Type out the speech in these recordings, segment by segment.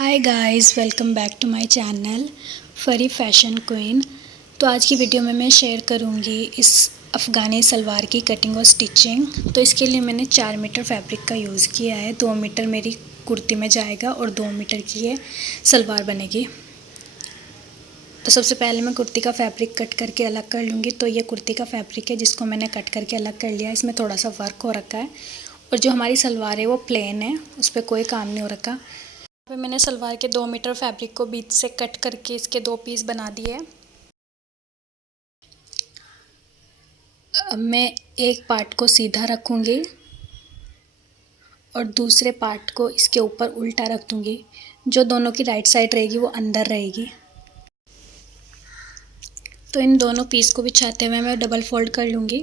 Hi guys, welcome back to my channel Fari fashion queen. तो आज की वीडियो में मैं शेयर करूंगी इस अफ़गानी सलवार की कटिंग और स्टिचिंग। तो इसके लिए मैंने 4 मीटर फैब्रिक का यूज़ किया है। 2 मीटर मेरी कुर्ती में जाएगा और 2 मीटर की ये सलवार बनेगी। तो सबसे पहले मैं कुर्ती का फैब्रिक कट करके अलग कर लूँगी। तो ये कुर्ती का फैब्रिक है जिसको मैंने कट करके अलग कर लिया। इसमें थोड़ा सा वर्क हो रखा है और जो हमारी सलवार है वो प्लेन है, उस पर कोई काम नहीं हो रखा। पे मैंने सलवार के 2 मीटर फैब्रिक को बीच से कट करके इसके 2 पीस बना दिए। अब मैं एक पार्ट को सीधा रखूँगी और दूसरे पार्ट को इसके ऊपर उल्टा रख दूँगी। जो दोनों की राइट साइड रहेगी वो अंदर रहेगी। तो इन दोनों पीस को बिछाते हुए मैं डबल फोल्ड कर लूँगी।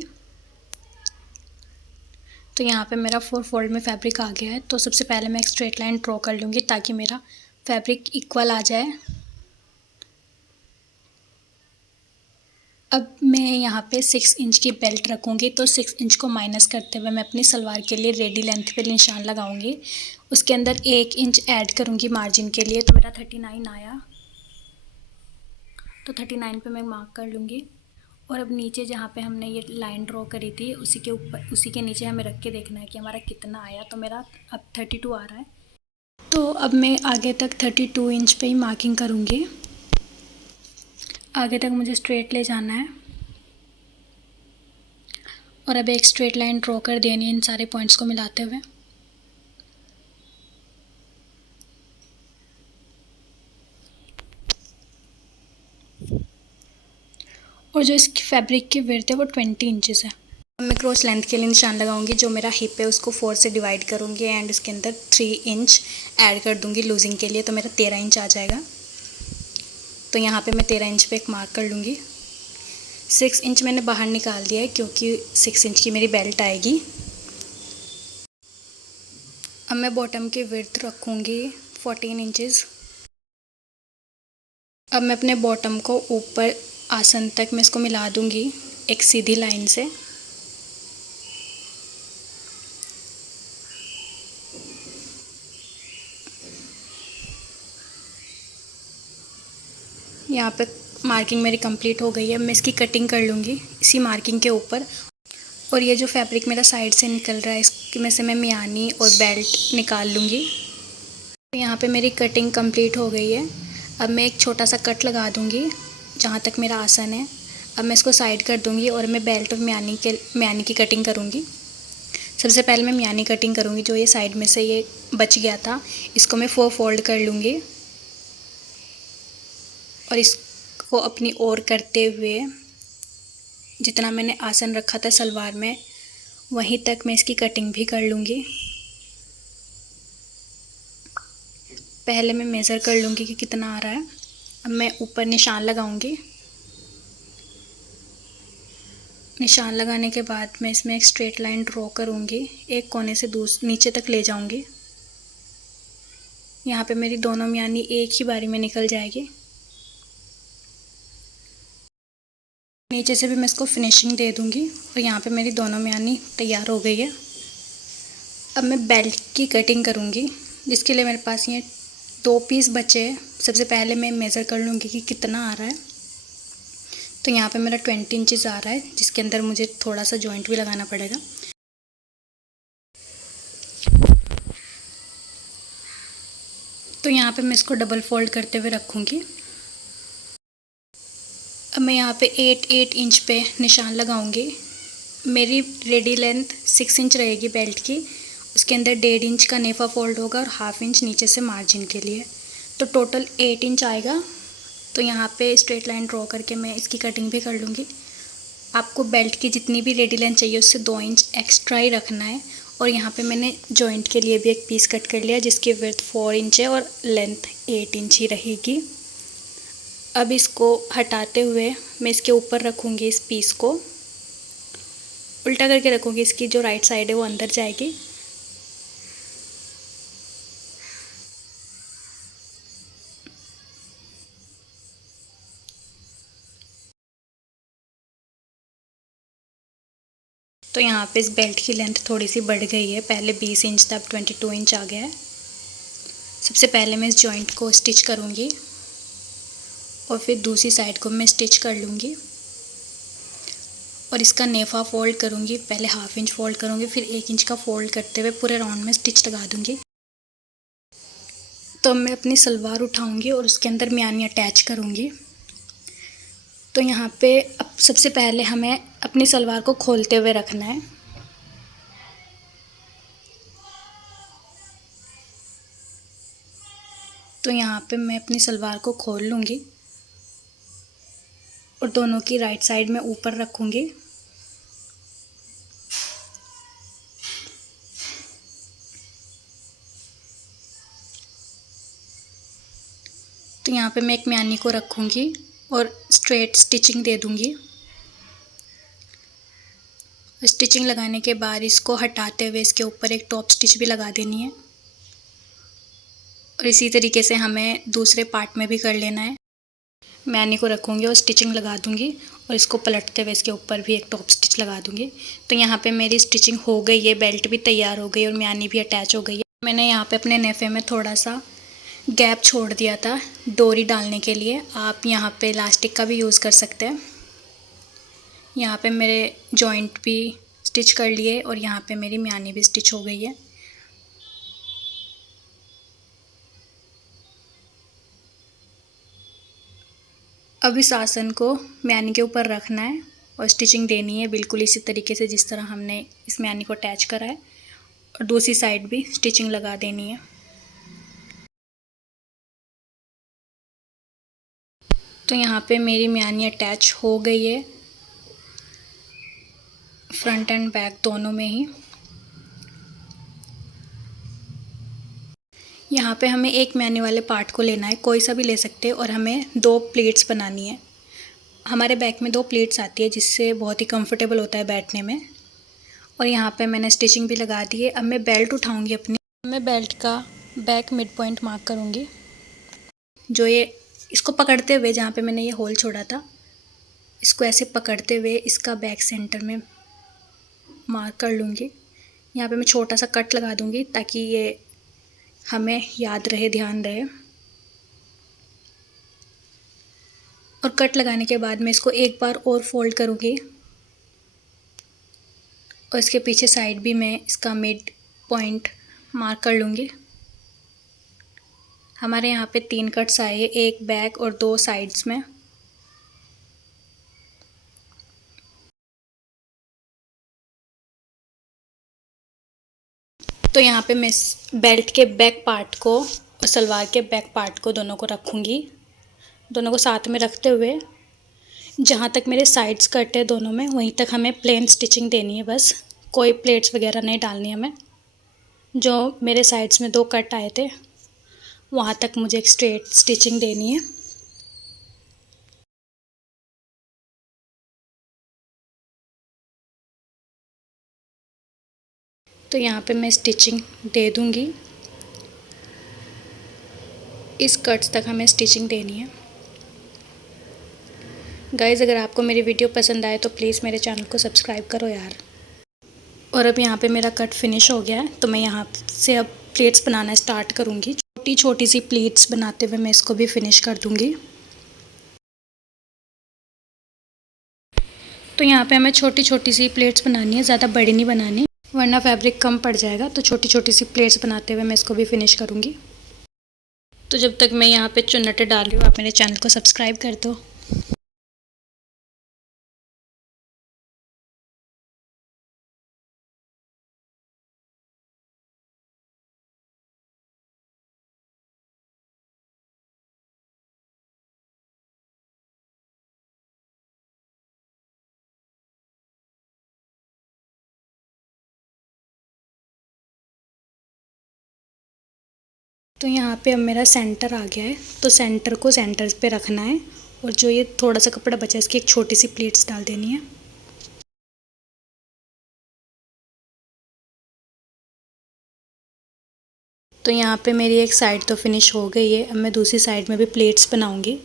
तो यहाँ पे मेरा 4 फोल्ड में फैब्रिक आ गया है। तो सबसे पहले मैं एक स्ट्रेट लाइन ड्रॉ कर लूँगी ताकि मेरा फैब्रिक इक्वल आ जाए। अब मैं यहाँ पे 6 इंच की बेल्ट रखूँगी। तो 6 इंच को माइनस करते हुए मैं अपनी सलवार के लिए रेडी लेंथ पे निशान लगाऊँगी। उसके अंदर 1 इंच ऐड करूँगी मार्जिन के लिए। तो मेरा 39 आया। तो 39 पे मैं मार्क कर लूँगी। और अब नीचे जहाँ पे हमने ये लाइन ड्रॉ करी थी उसी के ऊपर, उसी के नीचे हमें रख के देखना है कि हमारा कितना आया। तो मेरा अब 32 आ रहा है। तो अब मैं आगे तक 32 इंच पे ही मार्किंग करूँगी। आगे तक मुझे स्ट्रेट ले जाना है और अब एक स्ट्रेट लाइन ड्रॉ कर देनी है इन सारे पॉइंट्स को मिलाते हुए। और जो इसकी फैब्रिक की विड्थ है वो 20 इंचेस है। अब मैं क्रॉस लेंथ के लिए निशान लगाऊंगी। जो मेरा हिप है उसको 4 से डिवाइड करूंगी एंड इसके अंदर 3 इंच ऐड कर दूंगी लूजिंग के लिए। तो मेरा 13 इंच आ जाएगा। तो यहाँ पे मैं 13 इंच पे एक मार्क कर लूँगी। 6 इंच मैंने बाहर निकाल दिया है क्योंकि 6 इंच की मेरी बेल्ट आएगी। अब मैं बॉटम की विड्थ रखूँगी 14 इंचेस। अब मैं अपने बॉटम को ऊपर आसन तक मैं इसको मिला दूँगी एक सीधी लाइन से। यहाँ पे मार्किंग मेरी कंप्लीट हो गई है। मैं इसकी कटिंग कर लूँगी इसी मार्किंग के ऊपर। और ये जो फैब्रिक मेरा साइड से निकल रहा है इसमें से मैं मियानी और बेल्ट निकाल लूँगी। तो यहाँ पे मेरी कटिंग कंप्लीट हो गई है। अब मैं एक छोटा सा कट लगा दूँगी जहाँ तक मेरा आसन है। अब मैं इसको साइड कर दूँगी और मैं बेल्ट और मियानी की कटिंग करूँगी। सबसे पहले मैं मियानी कटिंग करूँगी। जो ये साइड में से ये बच गया था इसको मैं 4 फोल्ड कर लूँगी और इसको अपनी ओर करते हुए जितना मैंने आसन रखा था सलवार में वहीं तक मैं इसकी कटिंग भी कर लूँगी। पहले मैं मेज़र कर लूँगी कि कितना आ रहा है। अब मैं ऊपर निशान लगाऊँगी। निशान लगाने के बाद मैं इसमें एक स्ट्रेट लाइन ड्रॉ करूँगी। एक कोने से नीचे तक ले जाऊँगी। यहाँ पे मेरी दोनों मियानी एक ही बारी में निकल जाएगी। नीचे से भी मैं इसको फिनिशिंग दे दूँगी और यहाँ पे मेरी दोनों मियानी तैयार हो गई है। अब मैं बेल्ट की कटिंग करूँगी जिसके लिए मेरे पास ये 2 पीस बचे हैं। सबसे पहले मैं मेज़र कर लूँगी कि कितना आ रहा है। तो यहाँ पे मेरा 20 इंचेस आ रहा है जिसके अंदर मुझे थोड़ा सा जॉइंट भी लगाना पड़ेगा। तो यहाँ पे मैं इसको डबल फोल्ड करते हुए रखूँगी। अब मैं यहाँ पे 8 इंच पे निशान लगाऊंगी। मेरी रेडी लेंथ 6 इंच रहेगी बेल्ट की। उसके अंदर 1.5 इंच का नेफा फोल्ड होगा और 1/2 इंच नीचे से मार्जिन के लिए। तो टोटल 8 इंच आएगा। तो यहाँ पे स्ट्रेट लाइन ड्रॉ करके मैं इसकी कटिंग भी कर लूँगी। आपको बेल्ट की जितनी भी रेडी लेंथ चाहिए उससे 2 इंच एक्स्ट्रा ही रखना है। और यहाँ पे मैंने जॉइंट के लिए भी एक पीस कट कर लिया जिसकी विड्थ 4 इंच है और लेंथ 8 इंच ही रहेगी। अब इसको हटाते हुए मैं इसके ऊपर रखूँगी इस पीस को। उल्टा करके रखूँगी, इसकी जो राइट साइड है वो अंदर जाएगी। तो यहाँ पे इस बेल्ट की लेंथ थोड़ी सी बढ़ गई है। पहले 20 इंच था, अब 22 इंच आ गया है। सबसे पहले मैं इस जॉइंट को स्टिच करूँगी और फिर दूसरी साइड को मैं स्टिच कर लूँगी और इसका नेफा फोल्ड करूँगी। पहले हाफ इंच फोल्ड करूँगी, फिर 1 इंच का फोल्ड करते हुए पूरे राउंड में स्टिच लगा दूँगी। तो मैं अपनी सलवार उठाऊँगी और उसके अंदर मियानी अटैच करूँगी। तो यहाँ पे अब सबसे पहले हमें अपनी सलवार को खोलते हुए रखना है। तो यहाँ पे मैं अपनी सलवार को खोल लूँगी और दोनों की राइट साइड में ऊपर रखूँगी। तो यहाँ पे मैं एक मियानी को रखूँगी और स्ट्रेट स्टिचिंग दे दूँगी। स्टिचिंग लगाने के बाद इसको हटाते हुए इसके ऊपर एक टॉप स्टिच भी लगा देनी है और इसी तरीके से हमें दूसरे पार्ट में भी कर लेना है। मियानी को रखूँगी और स्टिचिंग लगा दूँगी और इसको पलटते हुए इसके ऊपर भी एक टॉप स्टिच लगा दूँगी। तो यहाँ पे मेरी स्टिचिंग हो गई है, बेल्ट भी तैयार हो गई और मियानी भी अटैच हो गई है। मैंने यहाँ पे अपने नेफे में थोड़ा सा गैप छोड़ दिया था डोरी डालने के लिए। आप यहाँ पे इलास्टिक का भी यूज़ कर सकते हैं। यहाँ पे मेरे जॉइंट भी स्टिच कर लिए और यहाँ पे मेरी मियानी भी स्टिच हो गई है। अब इस आसन को मियानी के ऊपर रखना है और स्टिचिंग देनी है बिल्कुल इसी तरीके से जिस तरह हमने इस मियानी को अटैच करा है और दूसरी साइड भी स्टिचिंग लगा देनी है। तो यहाँ पे मेरी मियानी अटैच हो गई है फ्रंट एंड बैक दोनों में ही। यहाँ पे हमें एक मियानी वाले पार्ट को लेना है, कोई सा भी ले सकते हैं, और हमें 2 प्लेट्स बनानी है। हमारे बैक में 2 प्लेट्स आती है जिससे बहुत ही कंफर्टेबल होता है बैठने में। और यहाँ पे मैंने स्टिचिंग भी लगा दी है। अब मैं बेल्ट उठाऊँगी अपनी। मैं बेल्ट का बैक मिड पॉइंट मार्क करूँगी। जो ये इसको पकड़ते हुए जहाँ पे मैंने ये होल छोड़ा था, इसको ऐसे पकड़ते हुए इसका बैक सेंटर में मार्क कर लूँगी। यहाँ पे मैं छोटा सा कट लगा दूँगी ताकि ये हमें याद रहे, ध्यान रहे। और कट लगाने के बाद मैं इसको एक बार और फोल्ड करूँगी और इसके पीछे साइड भी मैं इसका मिड पॉइंट मार्क कर लूँगी। हमारे यहाँ पे 3 कट्स आए, एक बैक और 2 साइड्स में। तो यहाँ पे मैं बेल्ट के बैक पार्ट को और सलवार के बैक पार्ट को दोनों को रखूँगी। दोनों को साथ में रखते हुए जहाँ तक मेरे साइड्स कट है दोनों में, वहीं तक हमें प्लेन स्टिचिंग देनी है बस। कोई प्लेट्स वगैरह नहीं डालनी हमें। जो मेरे साइड्स में 2 कट आए थे वहाँ तक मुझे एक स्ट्रेट स्टिचिंग देनी है। तो यहाँ पे मैं स्टिचिंग दे दूँगी। इस कट्स तक हमें स्टिचिंग देनी है। गाइज़, अगर आपको मेरी वीडियो पसंद आए तो प्लीज़ मेरे चैनल को सब्सक्राइब करो यार। और अब यहाँ पे मेरा कट फिनिश हो गया है, तो मैं यहाँ से अब प्लेट्स बनाना स्टार्ट करूँगी। छोटी छोटी सी प्लेट्स बनाते हुए मैं इसको भी फिनिश कर दूँगी। तो यहाँ पे हमें छोटी छोटी सी प्लेट्स बनानी है, ज़्यादा बड़ी नहीं बनानी वरना फैब्रिक कम पड़ जाएगा। तो छोटी छोटी सी प्लेट्स बनाते हुए मैं इसको भी फिनिश करूँगी। तो जब तक मैं यहाँ पे चुन्नटे डाल रही हूँ, आप मेरे चैनल को सब्सक्राइब कर दो। तो यहाँ पे अब मेरा सेंटर आ गया है, तो सेंटर को सेंटर पे रखना है और जो ये थोड़ा सा कपड़ा बचा है इसकी एक छोटी सी प्लेट्स डाल देनी है। तो यहाँ पे मेरी एक साइड तो फिनिश हो गई है। अब मैं दूसरी साइड में भी प्लेट्स बनाऊँगी।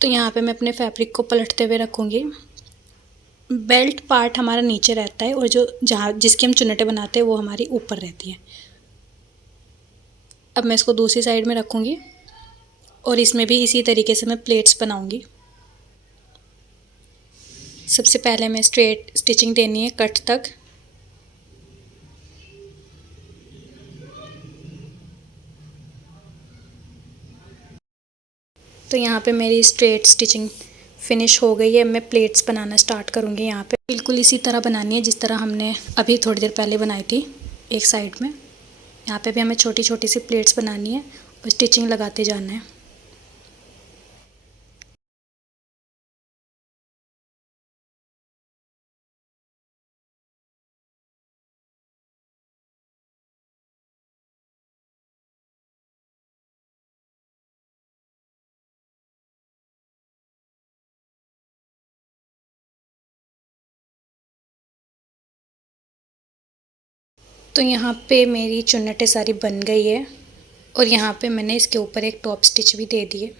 तो यहाँ पे मैं अपने फैब्रिक को पलटते हुए रखूँगी बेल्ट पार्ट हमारा नीचे रहता है और जो जहाँ जिसकी हम चुन्नटें बनाते हैं वो हमारी ऊपर रहती है। अब मैं इसको दूसरी साइड में रखूँगी और इसमें भी इसी तरीके से मैं प्लेट्स बनाऊँगी। सबसे पहले मैं स्ट्रेट स्टिचिंग देनी है कट तक। तो यहाँ पे मेरी स्ट्रेट स्टिचिंग फिनिश हो गई है। मैं प्लेट्स बनाना स्टार्ट करूँगी। यहाँ पे बिल्कुल इसी तरह बनानी है जिस तरह हमने अभी थोड़ी देर पहले बनाई थी एक साइड में। यहाँ पे भी हमें छोटी छोटी सी प्लेट्स बनानी है और स्टिचिंग लगाते जाना है। तो यहाँ पे मेरी चुन्नटें सारी बन गई है और यहाँ पे मैंने इसके ऊपर एक टॉप स्टिच भी दे दी है।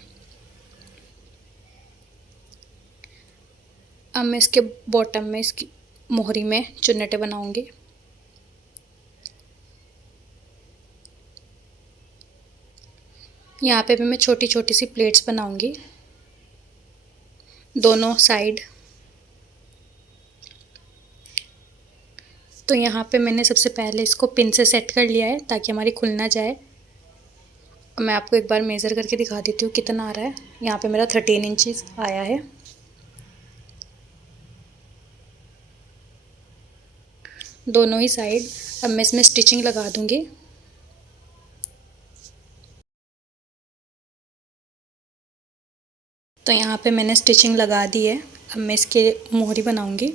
अब मैं इसके बॉटम में इसकी मोहरी में चुन्नटें बनाऊंगी। यहाँ पे भी मैं छोटी छोटी सी प्लेट्स बनाऊंगी दोनों साइड। तो यहाँ पे मैंने सबसे पहले इसको पिन से सेट कर लिया है ताकि हमारी खुल ना जाए। मैं आपको एक बार मेज़र करके दिखा देती हूँ कितना आ रहा है। यहाँ पे मेरा 13 इंचज़ आया है। दोनों ही साइड। अब मैं इसमें स्टिचिंग लगा दूँगी। तो यहाँ पे मैंने स्टिचिंग लगा दी है। अब मैं इसके मोहरी बनाऊँगी,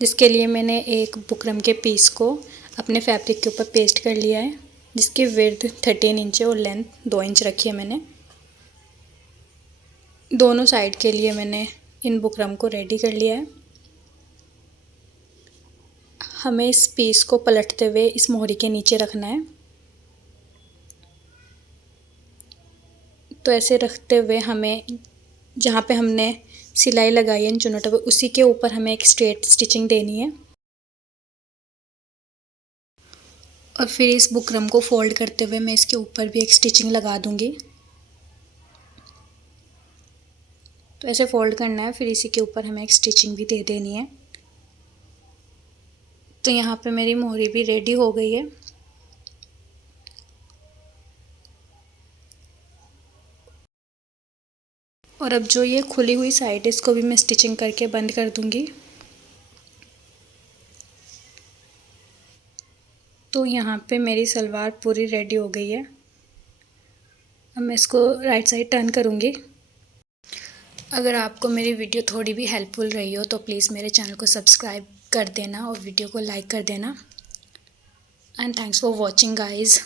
जिसके लिए मैंने एक बुकरम के पीस को अपने फैब्रिक के ऊपर पेस्ट कर लिया है, जिसकी विड्थ 13 इंच है और लेंथ 2 इंच रखी है मैंने। दोनों साइड के लिए मैंने इन बुकरम को रेडी कर लिया है। हमें इस पीस को पलटते हुए इस मोहरी के नीचे रखना है। तो ऐसे रखते हुए हमें जहाँ पे हमने सिलाई लगाई है इन चुन्नटों पे, उसी के ऊपर हमें एक स्ट्रेट स्टिचिंग देनी है और फिर इस बुकरम को फोल्ड करते हुए मैं इसके ऊपर भी एक स्टिचिंग लगा दूँगी। तो ऐसे फोल्ड करना है, फिर इसी के ऊपर हमें एक स्टिचिंग भी दे देनी है। तो यहाँ पे मेरी मोहरी भी रेडी हो गई है। और अब जो ये खुली हुई साइड है इसको भी मैं स्टिचिंग करके बंद कर दूँगी। तो यहाँ पे मेरी सलवार पूरी रेडी हो गई है। अब मैं इसको राइट साइड टर्न करूँगी। अगर आपको मेरी वीडियो थोड़ी भी हेल्पफुल रही हो तो प्लीज़ मेरे चैनल को सब्सक्राइब कर देना और वीडियो को लाइक कर देना। And thanks for watching guys.